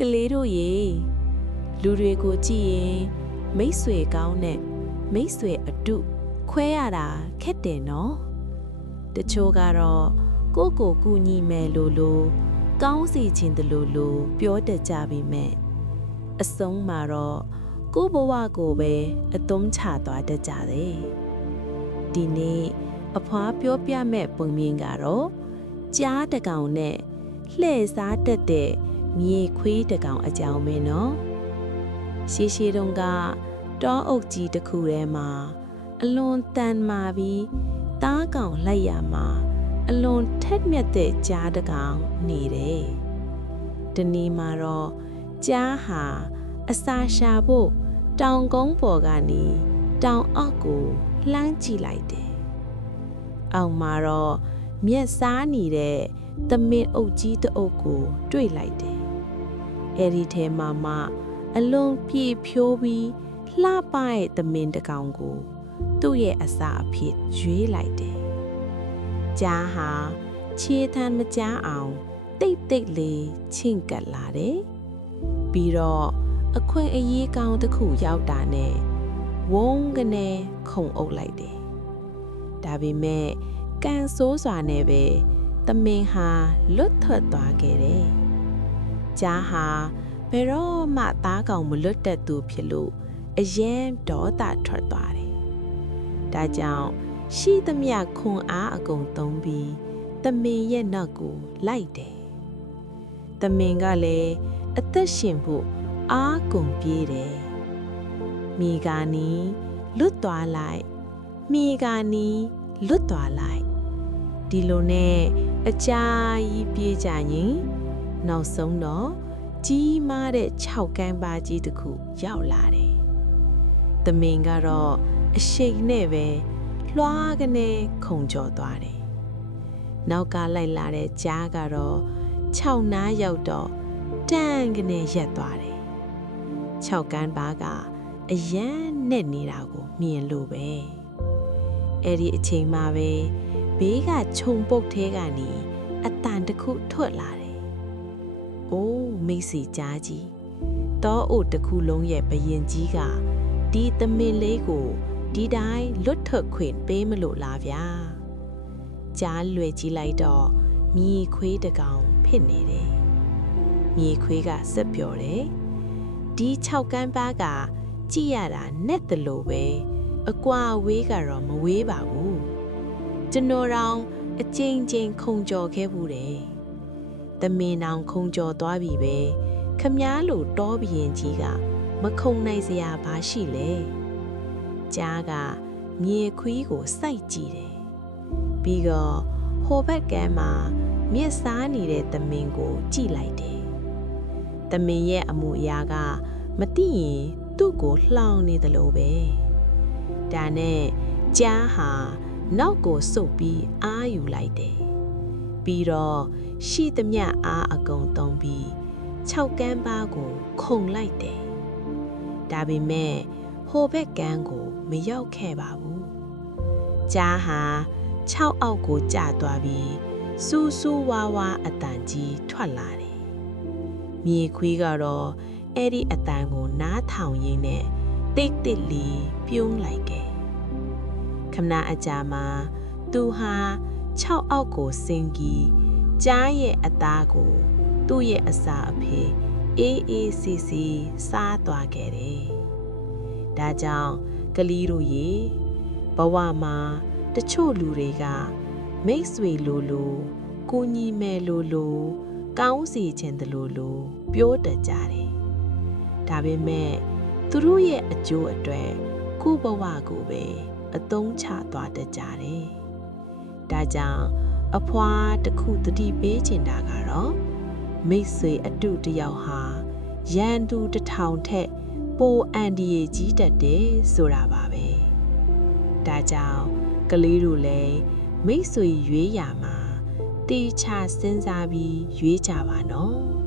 ကလေးတို့ရေလူတွေကိုကြည့်ရင်မိတ်ဆွေကောင်းနဲ့မိတ်ဆွေအတုခွဲရတာခက်တယ်နော်တချို့ကတော့ကိုယ့်ကိုကူညီမယ်လို့ကောင်းစီချင်တယ်လို့ပြောတတ်ကြပြီမဲ့အဆုံးမှာတော့ကိုယ့်ဘဝကိုပဲအသုံးချသွားတတ်ကြတယ်ဒီနေ့အဖွားပြောပြမဲ့ပုံမြင်ကတော့ကြားတကောင်နဲ့လှည့်စားတတ်တဲ့မြေခွေးတကောင်အကြောင်းပဲနော်ရှေးတုန်းကတောအုပ်ကြီးတစ်ခုထဲမှာအလွန်တန်မာပြီးတားကောင်လိုက်ရမှာအလွန်ထက်မြက်တဲ့ကြားတကောင်နေတယ်ဒီနေ့မှာတော့ကြားဟာအစာရှာဖို့တောင်ကုန်းပေါ်ကနေတောင်အောက်ကိုလှမ်းကြည့်လိုက်တယ်အောက်မှာတော့မျက်စားနေတဲ့သမင်အုပ်ကြီးတအုပ်ကိုတွေ့လိုက်တယ်အဲ့ဒီထဲမှာမှအလွန်ပြည့်ဖြိုးပြီးလှပတဲ့သမင်တကောင်ကိုသူ့ရဲ့အစာအဖြစ်ရွေးလိုက်တယ်ကြားဟာခြေထမ်းမကြားအောင်တိတ်တိတ်လေးချင့်ကပ်လာတယ်ပြီးတော့အခွင့်အရေးကောင်းတစ်ခုရောက်တာနဲ့ဝုန်းကနေခုန်အုပ်လိုက်တယ်ဒါပေမဲ့ကန်ဆိုးစွာနဲ့ပဲသမင်ဟာလွတ်ထွက်သွားခဲ့တယ်ကြားဟာဘယ်တော့မှသားကောင်မလွတ်တတ်သူဖြစ်လို့အယံဒေါသထွက်သွားတယ်ဒါကြောင့်ရှိသမျှခွန်အားအကုန်သုံးပြီးသမင်ရဲ့နောက်ကိုလိုက်တယ်သမင်ကလည်းအသက်ရှင်ဖို့အားကုန်ပြေးတယ်မိဂာနီလွတ်သွားလိုက်မိဂာနီလွတ်သွားလိုက်ဒီလိုနဲ့အကြာကြီးပြေးကြရင်နောက်ဆုံးတော့ကြီးမားတဲ့6ကမ်းပါကြီးတစ်ခုရောက်လာတယ်သမင်ကတော့အရှိန်နဲ့ပဲလွှားကနေခုန်ကျော်သွားတယ်နောက်ကလိုက်လာတဲ့ကြားကတော့6နားရောက်တော့တန်းကနေရက်သွားတယ်6ကမ်းပါကအယမ်းနဲ့နေတာကိုမြင်လို့ပဲအဲ့ဒီအချိန်မှာပဲဘေးကခြုံပုတ်ထဲကနေအတန်တစ်ခုထွက်လာတယ်။အိုးမိတ်စီကြားကြီးတောအုပ်တစ်ခုလုံးရဲ့ဘရင်ကြီးကဒီသမင်လေးကိုဒီတိုင်းလွတ်ထွက်ခွင့်ပေးမလို့လားဗျာ။ကြားလွယ်ကြည့်လိုက်တော့မြေခွေးတကောင်ဖြစ်နေတယ်။မြေခွေးကစက်ပြောတယ်။ဒီ6ကမ်းပါးကကြည့်ရတာနဲ့တလို့ပဲအကွာဝေးကတော့မဝေးပါဘူးကျွန်တော်တောင်အကျဉ်းချင်းခုံကြော်ခဲ့ဘူးတယ်သမင်တောင်ခုံကြော်သွားပြီပဲခမားလိုတောဘရင်ကြီးကမခုံနိုင်စရာဘာရှိလဲကြားကမြေခွေးကိုစိုက်ကြည့်တယ်ပြီးတော့ဟိုဘက်ကမ်းမှာမြစ်စားနေတဲ့သမင်ကိုကြည့်လိုက်တယ်သမင်ရဲ့အမူအရာကမသိရင်သူ့ကိုလှောင်နေသလိုပဲဒါနဲ့ကြားဟာနောက်ကိုစုပ်ပြီးအားယူလိုက်တယ်ပြီးတော့ရှိသမျှအားအကုန်သုံးပြီး6ကမ်းပါးကိုခုန်လိုက်တယ်ဒါပေမဲ့ဟိုဘက်ကမ်းကိုမရောက်ခဲ့ပါဘူးကြားဟာ6အောက်ကိုကျသွားပြီးစူးစူးဝါဝါအတန်ကြီးထွက်လာတယ်မြေခွေးကတော့အဲ့ဒီအတန်ကိုနားထောင်ရင်းနဲ့တိတ်တိတ်လေးပြုံးလိုက်ခဲ့ခဏအကြာမှာသူဟာ6အောက်ကိုဆင်းပြီးကြားရဲ့အသားကိုသူ့ရဲ့အစာအဖေအေးအေးစီစီစားသွားခဲ့တယ်။ဒါကြောင့်ကလေးတို့ရေဘဝမှာတချို့လူတွေကမိတ်ဆွေလိုကိုညီမယ်လိုကောင်းစီခြင်းတလိုပြောတတ်ကြတယ်။ဒါပေမဲ့သူတို့ရဲ့အကျိုးအတွက်ကိုယ့်ဘဝကိုပဲအသုံးချသွားတတ်ကြတယ်။ဒါကြောင့်အဖွားတစ်ခုတတိပေးချင်တာကတော့မိတ်ဆွေအတုတယောက်ဟာရန်သူ1000ထက်ပိုအန်ဒီယေကြီးတတ်တယ်ဆိုတာပါပဲ။ဒါကြောင့်ကလေးတို့လည်းမိတ်ဆွေရွေးရမှာတေချာစဉ်းစားပြီးရွေးကြပါနော်။